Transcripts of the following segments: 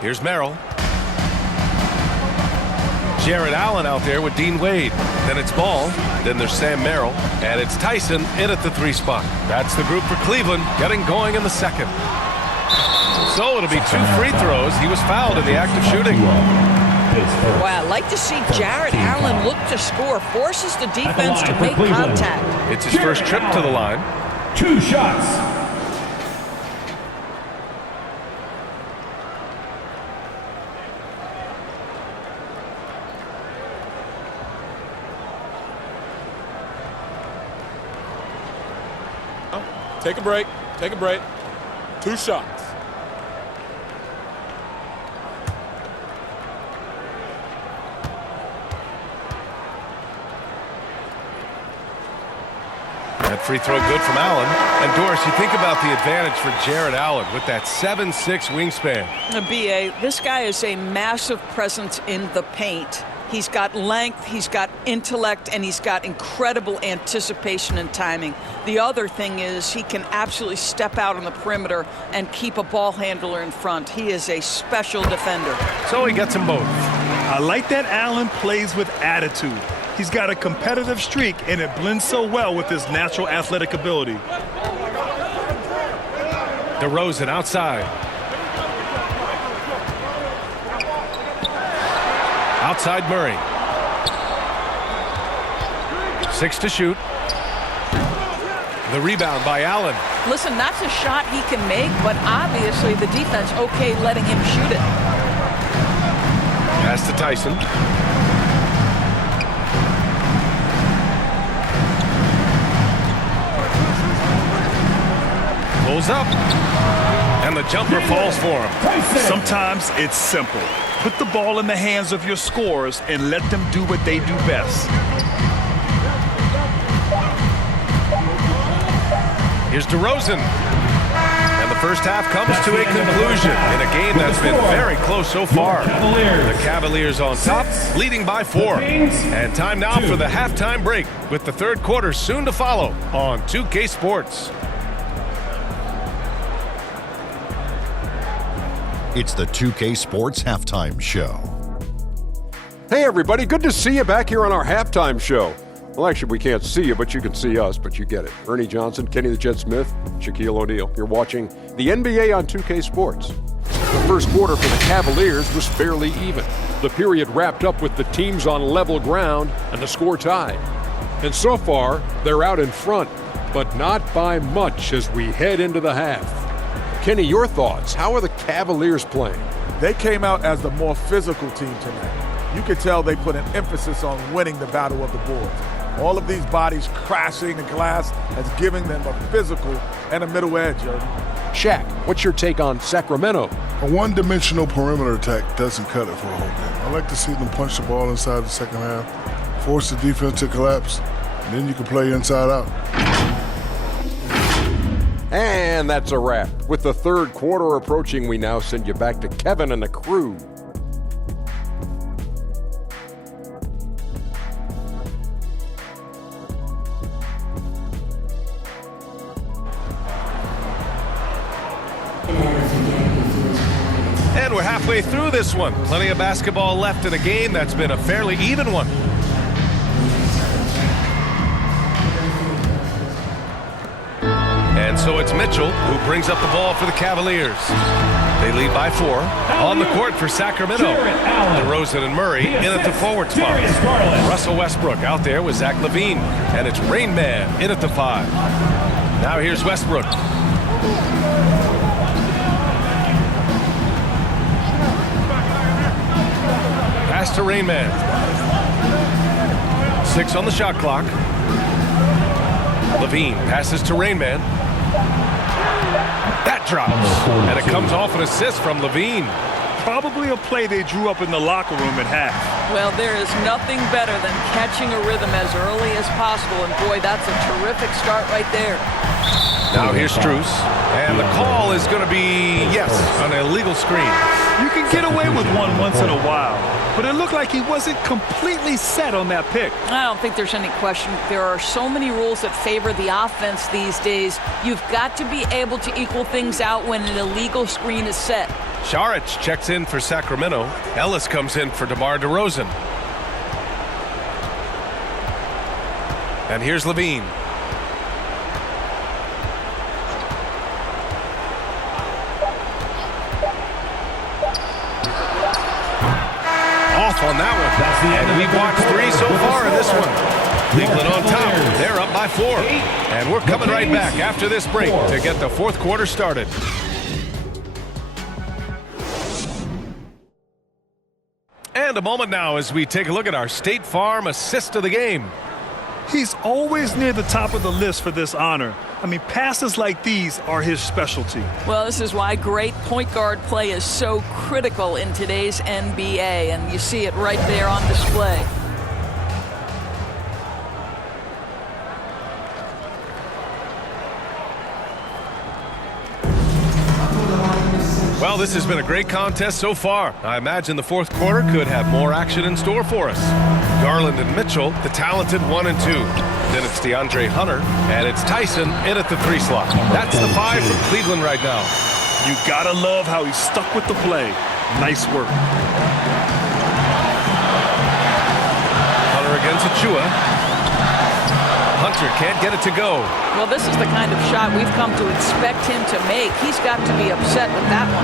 Here's Merrill. Jared Allen out there with Dean Wade. Then it's Ball. Then there's Sam Merrill. And it's Tyson in at the 3 spot. That's the group for Cleveland getting going in the second. So it'll be 2 free throws. He was fouled in the act of shooting. Wow, I'd like to see Jared Allen look to score. Forces the defense to make contact. It's his first trip to the line. 2 shots. Take a break. Take a break. 2 shots. That free throw good from Allen. And Doris, you think about the advantage for Jared Allen with that 7'6" wingspan. B.A., this guy is a massive presence in the paint. He's got length, he's got intellect, and he's got incredible anticipation and timing. The other thing is he can absolutely step out on the perimeter and keep a ball handler in front. He is a special defender. So he gets them both. I like that Allen plays with attitude. He's got a competitive streak, and it blends so well with his natural athletic ability. DeRozan outside. Outside Murray. 6 to shoot. The rebound by Allen. Listen, that's a shot he can make, but obviously the defense okay letting him shoot it. Pass to Tyson. Pulls up. And the jumper falls for him. Sometimes it's simple. Put the ball in the hands of your scorers and let them do what they do best. Here's DeRozan. And the first half comes to a conclusion in a game that's been very close so far. The Cavaliers on top, leading by 4. And time now for the halftime break, with the third quarter soon to follow on 2K Sports. It's the 2K Sports Halftime Show. Hey everybody, good to see you back here on our halftime show. Well, actually, we can't see you, but you can see us, but you get it. Ernie Johnson, Kenny the Jet Smith, Shaquille O'Neal. You're watching the NBA on 2K Sports. The first quarter for the Cavaliers was fairly even. The period wrapped up with the teams on level ground and the score tied. And so far, they're out in front, but not by much as we head into the half. Kenny, your thoughts? How are the Cavaliers playing? They came out as the more physical team tonight. You could tell they put an emphasis on winning the battle of the boards. All of these bodies crashing the glass has given them a physical and a middle edge. Shaq, what's your take on Sacramento? A one-dimensional perimeter attack doesn't cut it for a whole game. I like to see them punch the ball inside the second half, force the defense to collapse, and then you can play inside out. And that's a wrap. With the third quarter approaching, we now send you back to Kevin and the crew. And we're halfway through this one. Plenty of basketball left in a game that's been a fairly even one. And so it's Mitchell who brings up the ball for the Cavaliers. They lead by 4. On the court for Sacramento, DeRozan and Murray in at the forward spot. Russell Westbrook out there with Zach LaVine. And it's Rain Man in at the 5. Now here's Westbrook. Pass to Rain Man. 6 on the shot clock. LaVine passes to Rain Man. That drops. And it comes off an assist from LaVine. Probably a play they drew up in the locker room at half. Well, there is nothing better than catching a rhythm as early as possible. And boy, that's a terrific start right there. Now here's Strus. And the call is going to be, yes, an illegal screen. You can get away with one once in a while, but it looked like he wasn't completely set on that pick. I don't think there's any question. There are so many rules that favor the offense these days. You've got to be able to equal things out when an illegal screen is set. Saric checks in for Sacramento. Ellis comes in for DeMar DeRozan. And here's Levine. Off on that one. And we've watched 3 so far in this one. Cleveland on top. They're up by 4. And we're coming right back after this break to get the 4th quarter started. And a moment now as we take a look at our State Farm assist of the game. He's always near the top of the list for this honor. I mean, passes like these are his specialty. Well, this is why great point guard play is so critical in today's NBA, and you see it right there on display. Well, this has been a great contest so far. I imagine the 4th quarter could have more action in store for us. Garland and Mitchell, the talented 1 and 2. Then it's DeAndre Hunter, and it's Tyson in at the 3 slot. That's the 5 from Cleveland right now. You gotta love how he stuck with the play. Nice work. Hunter against Achua. Hunter can't get it to go. Well, this is the kind of shot we've come to expect him to make. He's got to be upset with that one.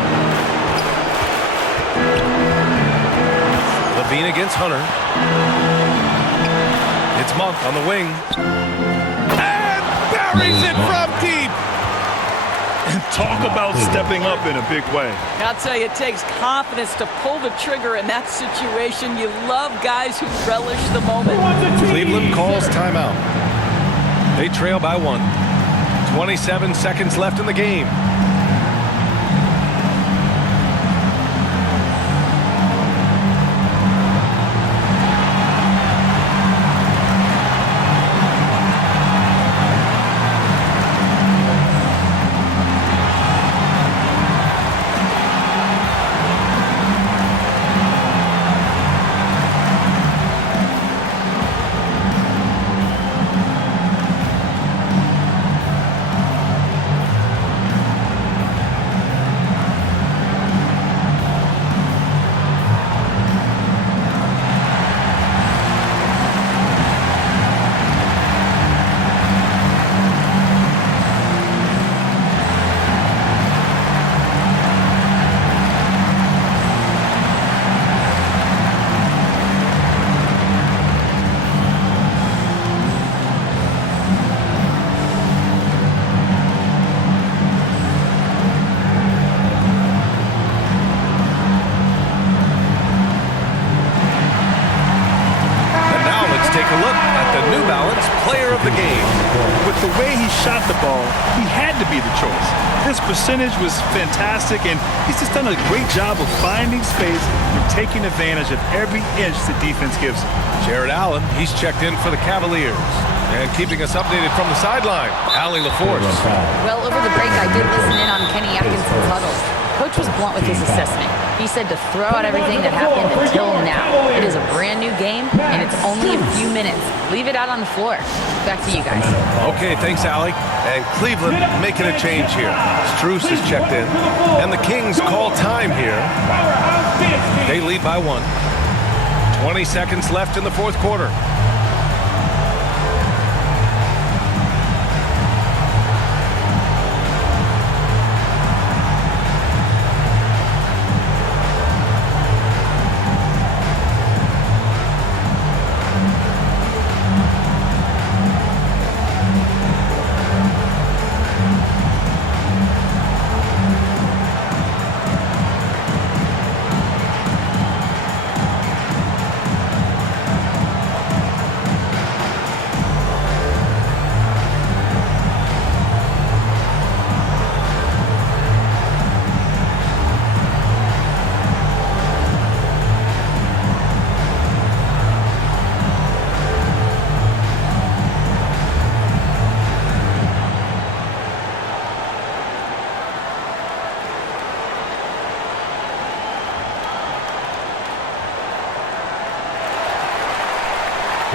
Levine against Hunter. It's Monk on the wing. And buries it from deep. And talk about stepping up in a big way. I'll tell you, it takes confidence to pull the trigger in that situation. You love guys who relish the moment. Cleveland calls timeout. They trail by 1. 27 seconds left in the game. With the way he shot the ball, he had to be the choice. His percentage was fantastic, and he's just done a great job of finding space and taking advantage of every inch the defense gives him. Jared Allen, he's checked in for the Cavaliers. And keeping us updated from the sideline, Allie LaForce. Well, over the break, I did listen in on Kenny Atkinson's huddle. Coach was blunt with his assessment. He said to throw out everything that happened until now. It is a brand new game, and it's only a few minutes. Leave it out on the floor. Back to you guys. Okay, thanks, Allie. And Cleveland making a change here. Strus is checked in. And the Kings call time here. They lead by 1. 20 seconds left in the 4th quarter.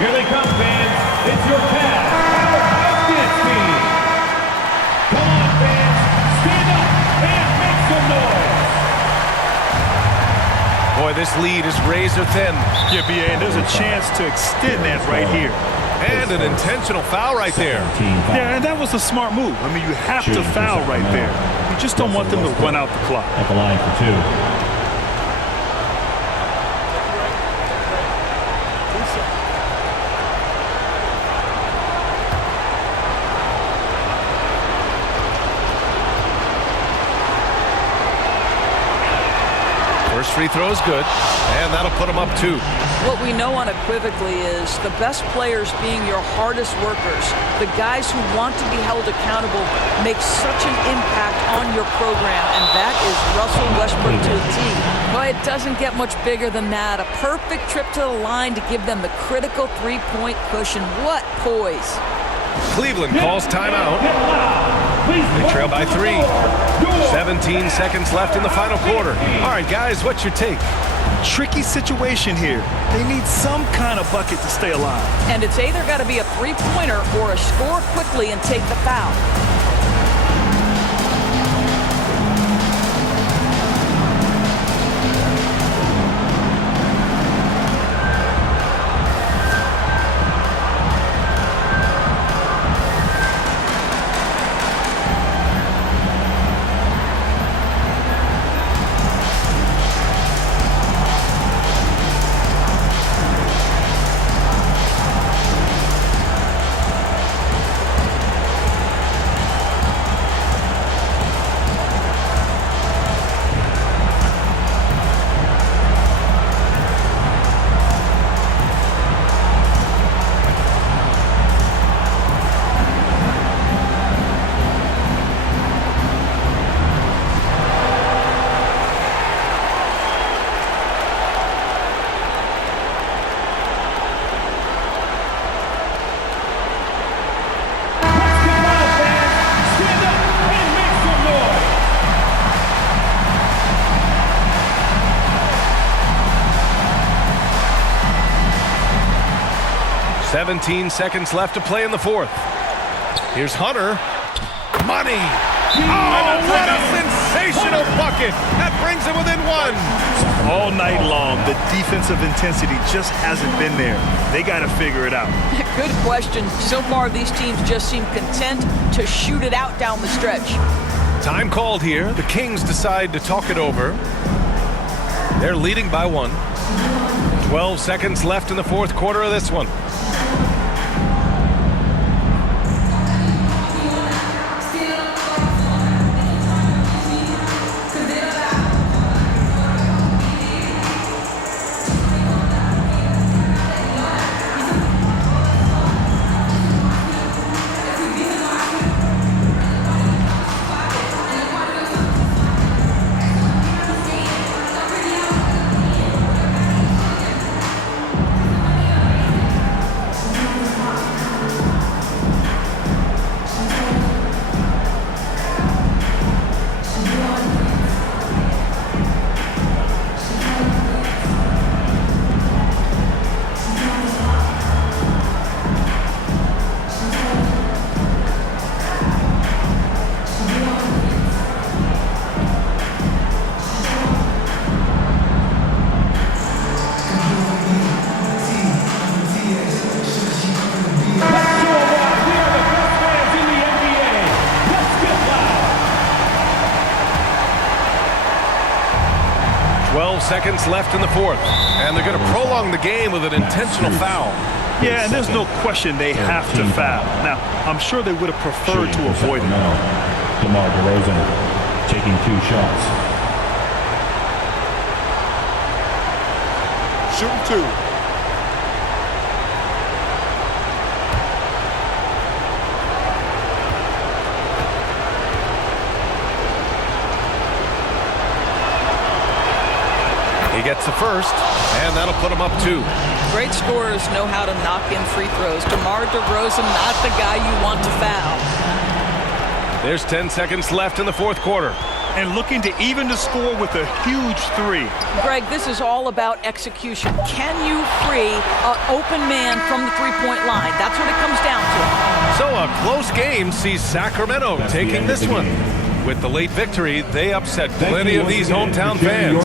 Here they come, fans. It's your Cavs powerhouse dance team. Come on, fans. Stand up and make some noise. Boy, this lead is razor thin. Yeah, BA, and there's a chance to extend that right here. And an intentional foul right there. Yeah, and that was a smart move. I mean, you have to foul right there. You just don't want them to run out the clock. At the line for 2. First free throw is good, and that'll put him up 2. What we know unequivocally is the best players being your hardest workers, the guys who want to be held accountable, make such an impact on your program, and that is Russell Westbrook to a T. Boy, it doesn't get much bigger than that. A perfect trip to the line to give them the critical three-point cushion. What poise. Cleveland calls timeout. They trail by 3. 17 seconds left in the final quarter. All right, guys, what's your take? Tricky situation here. They need some kind of bucket to stay alive. And it's either got to be a three-pointer or a score quickly and take the foul. Seventeen seconds left to play in the fourth. Here's Hunter. Money! Oh, what a sensational bucket! That brings him within 1. All night long, the defensive intensity just hasn't been there. They got to figure it out. Good question. So far, these teams just seem content to shoot it out down the stretch. Time called here. The Kings decide to talk it over. They're leading by 1. 12 seconds left in the fourth quarter of this one. Seconds left in the fourth, and they're going to prolong the game with an intentional foul. Yeah, and there's no question they have to foul. Now, I'm sure they would have preferred to avoid it. DeMar DeRozan taking 2 shots. Shooting 2. He gets the first, and that'll put him up 2. Great scorers know how to knock in free throws. DeMar DeRozan, not the guy you want to foul. There's 10 seconds left in the fourth quarter. And looking to even the score with a huge 3. Greg, this is all about execution. Can you free an open man from the three-point line? That's what it comes down to. So a close game sees Sacramento taking this one. With the late victory, they upset plenty of these hometown fans.